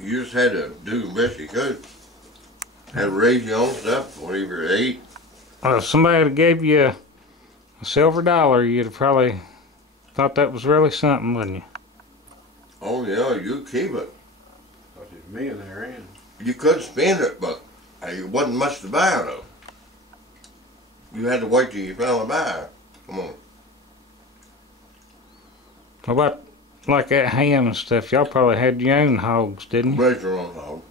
You just had to do the best you could. Had to raise your own stuff, whatever you ate. Well, if somebody had gave you a silver dollar, you'd have probably thought that was really something, wouldn't you? Oh yeah, you keep it. Because it's me in there, and You could spend it, but it wasn't much to buy though. You had to wait till you finally buy it. Come on. What about like that ham and stuff? Y'all probably had your own hogs, didn't you? Raise your own hog.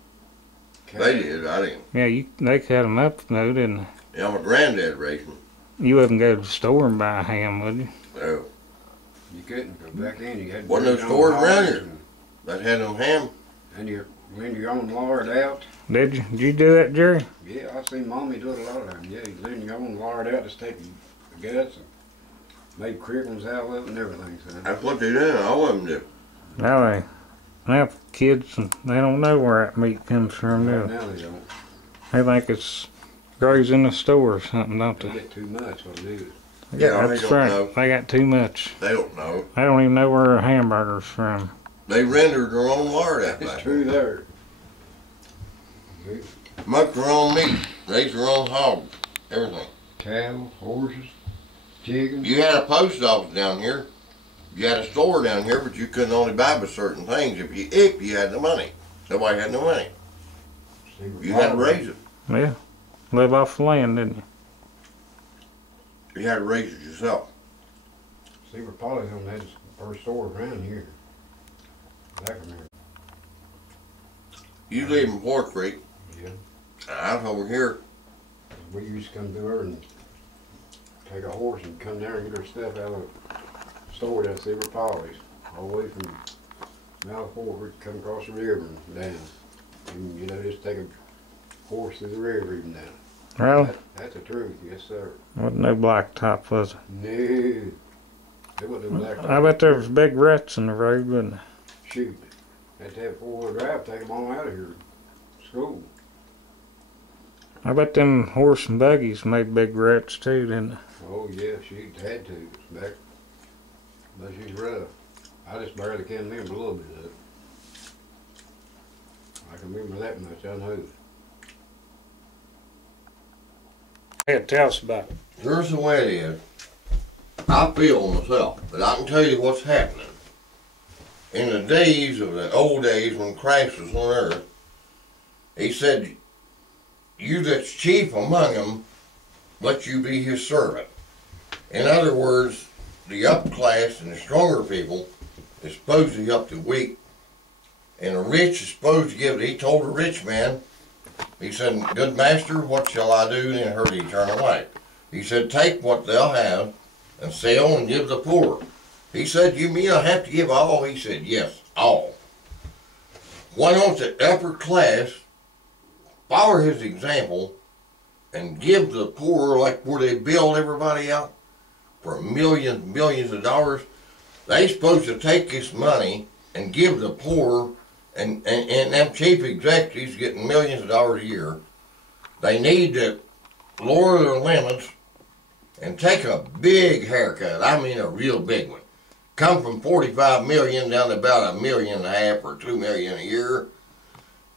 They did, I didn't. Yeah, they cut them up though, didn't they? Yeah, my granddad raised them. You wouldn't go to the store and buy a ham, would you? No. you couldn't, because back then you had to Wasn't no bring your stores own around hogs here that had no ham. And you blend your own lard out. Did you? Did you do that, Jerry? Yeah, I seen Mommy do it a lot of times. Yeah, you blend your own lard out, just take the guts and made crickles out of it and everything. So. That's what they did. All of them did. Now kids, they don't know where that meat comes from, do they? Now they don't. They think it's grows in the store or something, don't They they? get too much what it is. Yeah, they that's don't right. know. They got too much. They don't know. They don't even know where a hamburger's from. They rendered their own lard out It's back true there. Muck their own meat. Raise their own hogs. Everything. Cattle, horses, chickens. You had a post office down here. You had a store down here, but you couldn't only buy but certain things if you had the money. Nobody had no money. You had to raise it. Yeah. Live off the land, didn't you? You had to raise it yourself. See, we're probably on that first store around here. Back from here. You live in Fort Creek. Yeah. I was over here. We used to come through there and take a horse and come there and get our stuff out of the store down Silver Polly's. All the way from Mount Fort, come across the river and down. And, you know, just take a horse through the river even down. Really? That's the truth, yes sir. Wasn't no blacktop, was it? No. There wasn't no black. I bet there was big ruts in the road, wasn't there? Shoot. Had to have four-wheel drive, take them all out of here. School. I bet them horse and buggies made big ruts too, didn't they? Oh yeah, shoot, had to. Back, but she's rough. I just barely can remember a little bit of it. I can remember that much, I know. Yeah, tell us about it. Here's the way it is. I feel myself, but I can tell you what's happening. In the days of the old days when Christ was on earth, he said, you that's chief among them, let you be his servant. In other words, the upclass and the stronger people is supposed to help the weak, and the rich is supposed to give. He told the rich man, he said, good master, what shall I do to inherit eternal life? He said, take what thou have and sell and give the poor. He said, you mean I have to give all? He said, yes, all. Why don't the upper class follow his example and give the poor, like where they build everybody out for millions of dollars? They supposed to take this money and give the poor, and them chief executives getting millions of dollars a year. They need to lower their limits and take a big haircut. I mean a real big one. Come from 45 million down to about 1.5 million or 2 million a year,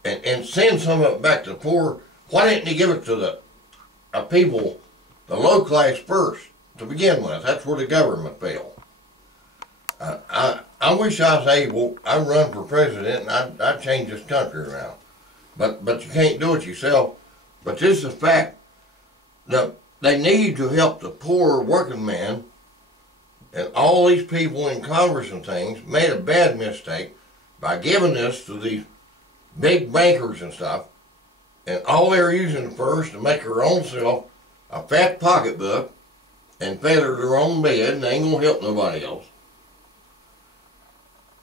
and send some of it back to the poor. Why didn't he give it to the people, the low class first to begin with? That's where the government failed. I wish I was able. I'd run for president and I'd change this country around, but you can't do it yourself. But this is a fact that they need to help the poor working man. And all these people in Congress and things made a bad mistake by giving this to these big bankers and stuff. And all they're using it first to make their own self a fat pocketbook and feather their own bed, and they ain't gonna help nobody else.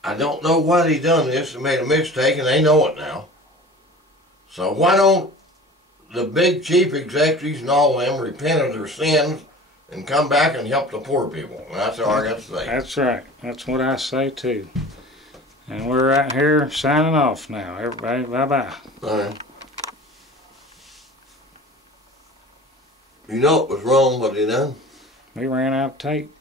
I don't know why they done this and made a mistake, and they know it now. So why don't the big chief executives and all of them repent of their sins and come back and help the poor people? And that's all I got to say. That's right. That's what I say too. And we're right here signing off now. Everybody, bye-bye. All right. You know it was wrong what they done? We ran out of tape.